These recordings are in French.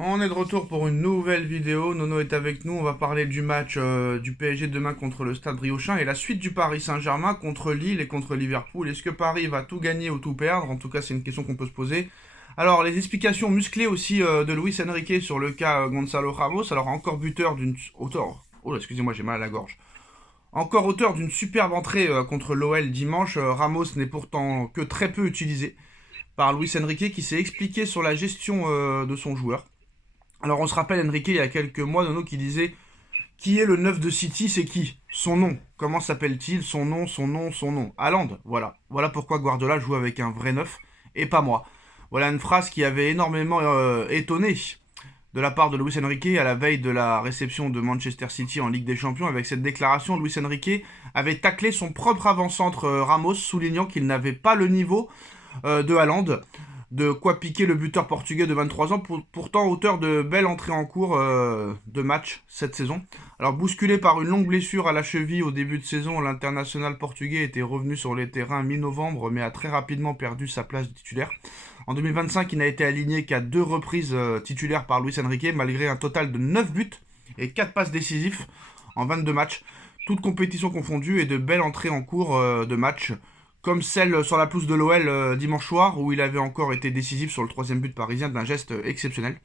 On est de retour pour une nouvelle vidéo. Nono est avec nous. On va parler du match du PSG demain contre le Stade Briochin et la suite du Paris Saint-Germain contre Lille et contre Liverpool. Est-ce que Paris va tout gagner ou tout perdre? En tout cas, c'est une question qu'on peut se poser. Alors, les explications musclées aussi de Luis Enrique sur le cas Gonzalo Ramos. Alors, encore buteur d'une auteur. Oh, excusez-moi, j'ai mal à la gorge. Encore auteur d'une superbe entrée contre l'OL dimanche. Ramos n'est pourtant que très peu utilisé par Luis Enrique qui s'est expliqué sur la gestion de son joueur. Alors on se rappelle Enrique il y a quelques mois, Nono, qui disait qui est le neuf de City, c'est qui? Son nom. Comment s'appelle-t-il? Son nom, son nom, son nom. Haaland, voilà. Voilà pourquoi Guardiola joue avec un vrai neuf et pas moi. Voilà une phrase qui avait énormément étonné de la part de Luis Enrique à la veille de la réception de Manchester City en Ligue des Champions. Avec cette déclaration, Luis Enrique avait taclé son propre avant-centre Ramos, soulignant qu'il n'avait pas le niveau de Haaland. De quoi piquer le buteur portugais de 23 ans, pourtant auteur de belles entrées en cours de match cette saison. Alors bousculé par une longue blessure à la cheville au début de saison, l'international portugais était revenu sur les terrains mi-novembre mais a très rapidement perdu sa place de titulaire. En 2025, il n'a été aligné qu'à 2 reprises titulaires par Luis Enrique malgré un total de 9 buts et 4 passes décisives en 22 matchs, toutes compétitions confondues et de belles entrées en cours de match comme celle sur la pelouse de l'OL dimanche soir, où il avait encore été décisif sur le troisième but parisien d'un geste exceptionnel.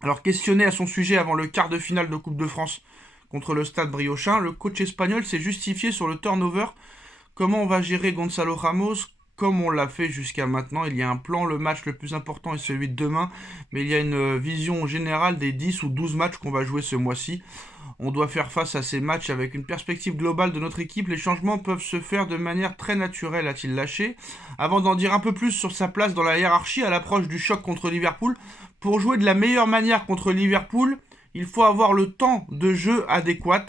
Alors questionné à son sujet avant le quart de finale de Coupe de France contre le Stade Briochin, le coach espagnol s'est justifié sur le turnover. Comment on va gérer Gonzalo Ramos? Comme on l'a fait jusqu'à maintenant, il y a un plan, le match le plus important est celui de demain, mais il y a une vision générale des 10 ou 12 matchs qu'on va jouer ce mois-ci. On doit faire face à ces matchs avec une perspective globale de notre équipe. Les changements peuvent se faire de manière très naturelle, a-t-il lâché. Avant d'en dire un peu plus sur sa place dans la hiérarchie à l'approche du choc contre Liverpool, pour jouer de la meilleure manière contre Liverpool, il faut avoir le temps de jeu adéquat,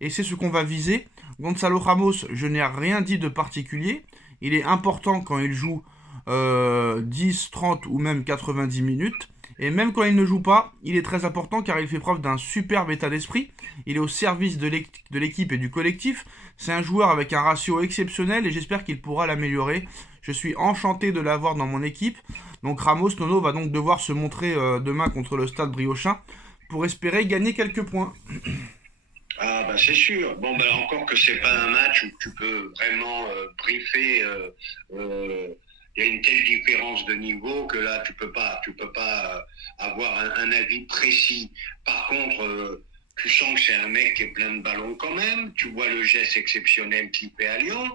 et c'est ce qu'on va viser. Gonzalo Ramos, je n'ai rien dit de particulier. Il est important quand il joue 10, 30 ou même 90 minutes. Et même quand il ne joue pas, il est très important car il fait preuve d'un superbe état d'esprit. Il est au service de l'équipe et du collectif. C'est un joueur avec un ratio exceptionnel et j'espère qu'il pourra l'améliorer. Je suis enchanté de l'avoir dans mon équipe. Donc Ramos, Nono va donc devoir se montrer demain contre le Stade Briochin pour espérer gagner quelques points. Ah bah c'est sûr. Bon bah encore que c'est pas un match où tu peux vraiment briefer. Il y a une telle différence de niveau que là tu peux pas avoir un avis précis. Par contre, tu sens que c'est un mec qui est plein de ballons quand même. Tu vois le geste exceptionnel qu'il fait à Lyon.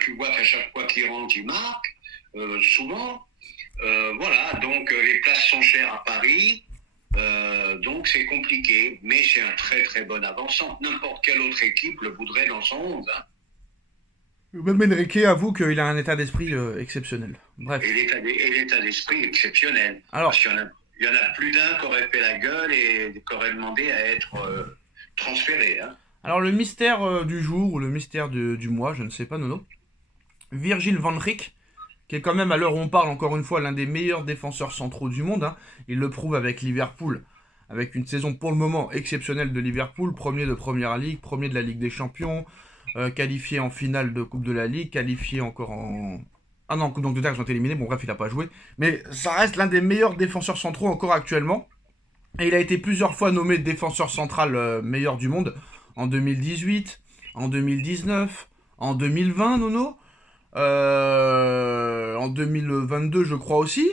Tu vois qu'à chaque fois qu'il rentre, il marque souvent. Voilà. Donc les places sont chères à Paris. Donc c'est compliqué, mais c'est un très très bon avançant. N'importe quelle autre équipe le voudrait dans son 11. Hein. Même Enrique avoue qu'il a un état d'esprit exceptionnel. Et Bref. l'état d'esprit exceptionnel. Parce Alors, qu'il y en a plus d'un qui aurait fait la gueule et qui aurait demandé à être transféré. Hein. alors le mystère du jour ou le mystère du mois, je ne sais pas, Nono. Virgil van Rijk, qui est quand même à l'heure où on parle encore une fois l'un des meilleurs défenseurs centraux du monde. Hein. Il le prouve avec Liverpool, avec une saison pour le moment exceptionnelle de Liverpool, premier de Première Ligue, premier de la Ligue des Champions, qualifié en finale de Coupe de la Ligue, qualifié encore en... Ah non, Coupe d'Angleterre, ils ont été éliminés, bon bref, il n'a pas joué. Mais ça reste l'un des meilleurs défenseurs centraux encore actuellement. Et il a été plusieurs fois nommé défenseur central meilleur du monde en 2018, en 2019, en 2020, Nono. En 2022, je crois aussi.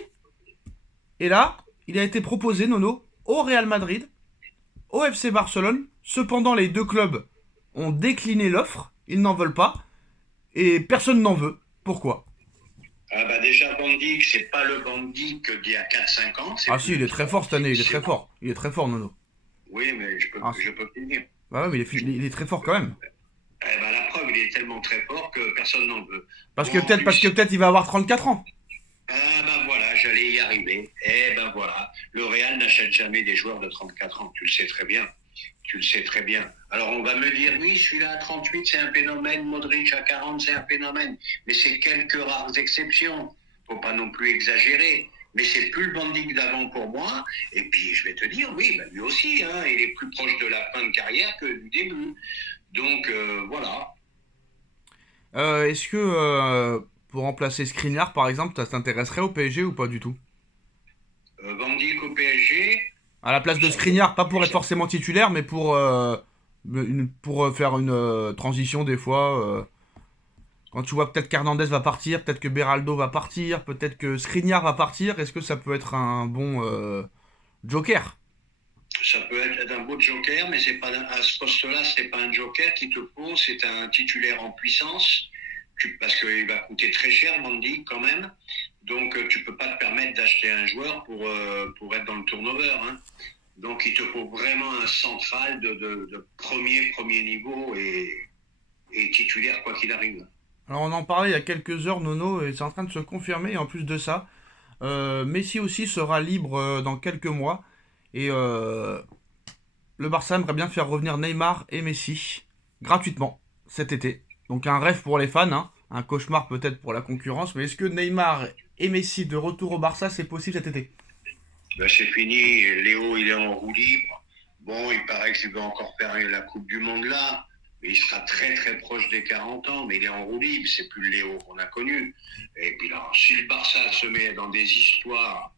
Et là, il a été proposé, Nono, au Real Madrid, au FC Barcelone. Cependant, les deux clubs ont décliné l'offre. Ils n'en veulent pas. Et personne n'en veut. Pourquoi? Ah bah déjà Van Dijk, c'est pas le Van Dijk d'il y a 4-5 ans, Ah si, il est très fort cette année. Il est c'est très fort. Il est très fort, Nono. oui, mais je peux, Ah, je peux plus dire. bah ouais, mais il est très fort quand même. Eh ben, la preuve, il est tellement très fort que personne n'en veut. Parce Bon, que en peut-être il va avoir 34 ans. ah ben voilà, j'allais y arriver. Eh ben voilà, le Real n'achète jamais des joueurs de 34 ans, tu le sais très bien. Tu le sais très bien. Alors on va me dire, oui, celui-là à 38, c'est un phénomène, Modric à 40, c'est un phénomène. Mais c'est quelques rares exceptions. Faut pas non plus exagérer. Mais c'est plus le Bandic d'avant pour moi. Et puis je vais te dire, oui, ben lui aussi, hein, il est plus proche de la fin de carrière que du début. Donc voilà. Est-ce que pour remplacer Skriniar, par exemple, ça t'intéresserait au PSG ou pas du tout? Van Dijk au PSG, À la place de ça peut. Skriniar, pas pour être forcément titulaire, mais pour faire une transition des fois. Quand tu vois peut-être qu'Hernandez va partir, peut-être que Beraldo va partir, peut-être que Skriniar va partir, est-ce que ça peut être un bon joker? Ça peut être un beau joker, mais c'est pas à ce poste-là, c'est pas un joker qu'il te faut, c'est un titulaire en puissance, parce qu'il va coûter très cher, Mandy, quand même. Donc tu peux pas te permettre d'acheter un joueur pour être dans le turnover. Hein. Donc il te faut vraiment un central de premier niveau et titulaire quoi qu'il arrive. Alors on en parlait il y a quelques heures, Nono, et c'est en train de se confirmer. Et en plus de ça, Messi aussi sera libre dans quelques mois. Et le Barça aimerait bien faire revenir Neymar et Messi gratuitement cet été. Donc un rêve pour les fans, hein, un cauchemar peut-être pour la concurrence. Mais est-ce que Neymar et Messi de retour au Barça, c'est possible cet été? Ben, c'est fini, Léo il est en roue libre. Bon, il paraît qu'il va encore faire la Coupe du Monde là, mais il sera très très proche des 40 ans, mais il est en roue libre, c'est plus le Léo qu'on a connu. Et puis là, si le Barça se met dans des histoires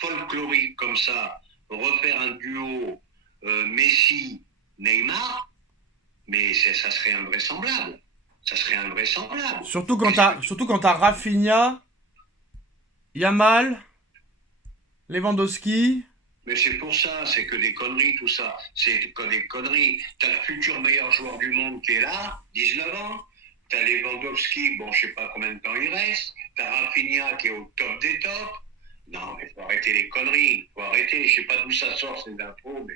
folkloriques comme ça, refaire un duo Messi-Neymar, mais ça serait invraisemblable. Ça serait invraisemblable. Qu'est-ce que tu... Surtout quand t'as Rafinha, Yamal, Lewandowski. Mais c'est pour ça, c'est que des conneries tout ça. C'est que des conneries. T'as le futur meilleur joueur du monde qui est là, 19 ans. T'as Lewandowski, bon, je sais pas combien de temps il reste. T'as Rafinha qui est au top des tops. Non, mais faut arrêter les conneries. Faut arrêter. Je sais pas d'où ça sort ces infos,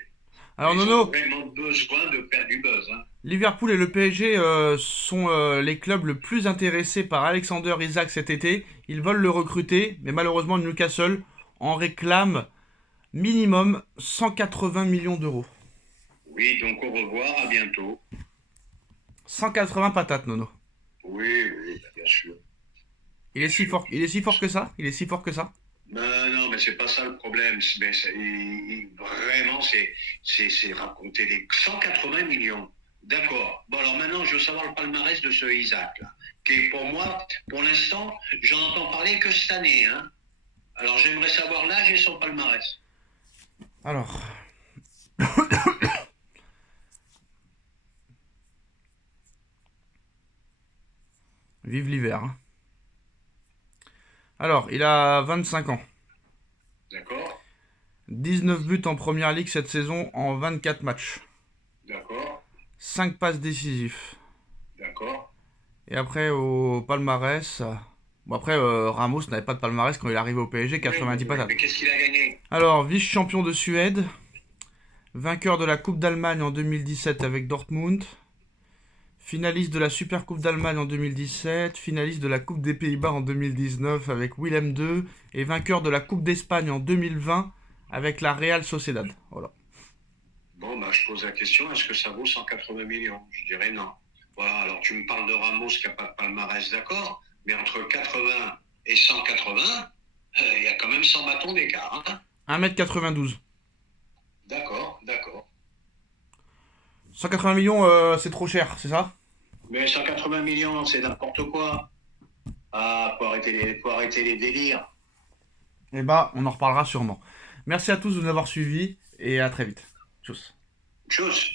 Alors mais ils ont Nono, vraiment besoin de faire du buzz. Hein. Liverpool et le PSG sont les clubs le plus intéressés par Alexander Isak cet été. Ils veulent le recruter, mais malheureusement Newcastle en réclame minimum 180 millions d'euros. Oui, donc au revoir, à bientôt. 180 patates, Nono. Oui, oui, bien sûr, Il est bien si sûr. fort, il est si fort que ça. Il est si fort que ça. Non, mais c'est pas ça le problème. Vraiment, c'est raconter les 180 millions. D'accord. Bon, alors maintenant, je veux savoir le palmarès de ce Isaac, là, qui est pour moi, pour l'instant, j'en entends parler que cette année. Hein. Alors j'aimerais savoir l'âge et son palmarès. Alors, vive l'hiver, hein. Alors, il a 25 ans. D'accord. 19 buts en première ligue cette saison en 24 matchs. D'accord. 5 passes décisifs. D'accord. Et après, au palmarès. Bon, après, Ramos n'avait pas de palmarès quand il est arrivé au PSG, Oui, 90 mais patates. qu'est-ce qu'il a gagné? Alors, vice-champion de Suède, vainqueur de la Coupe d'Allemagne en 2017 avec Dortmund, finaliste de la Super Coupe d'Allemagne en 2017, finaliste de la Coupe des Pays-Bas en 2019 avec Willem II, et vainqueur de la Coupe d'Espagne en 2020 avec la Real Sociedad. Voilà. Bon, bah, je pose la question, est-ce que ça vaut 180 millions? Je dirais non. Voilà, alors tu me parles de Ramos qui n'a pas de palmarès, d'accord, mais entre 80 et 180, il y a quand même 100 bâtons d'écart. Hein. 1m92. D'accord, d'accord. 180 millions, c'est trop cher, c'est ça? Mais 180 millions, c'est n'importe quoi. Ah, faut arrêter les délires. Eh bah, on en reparlera sûrement. Merci à tous de nous avoir suivis et à très vite. Tchuss. Tchuss.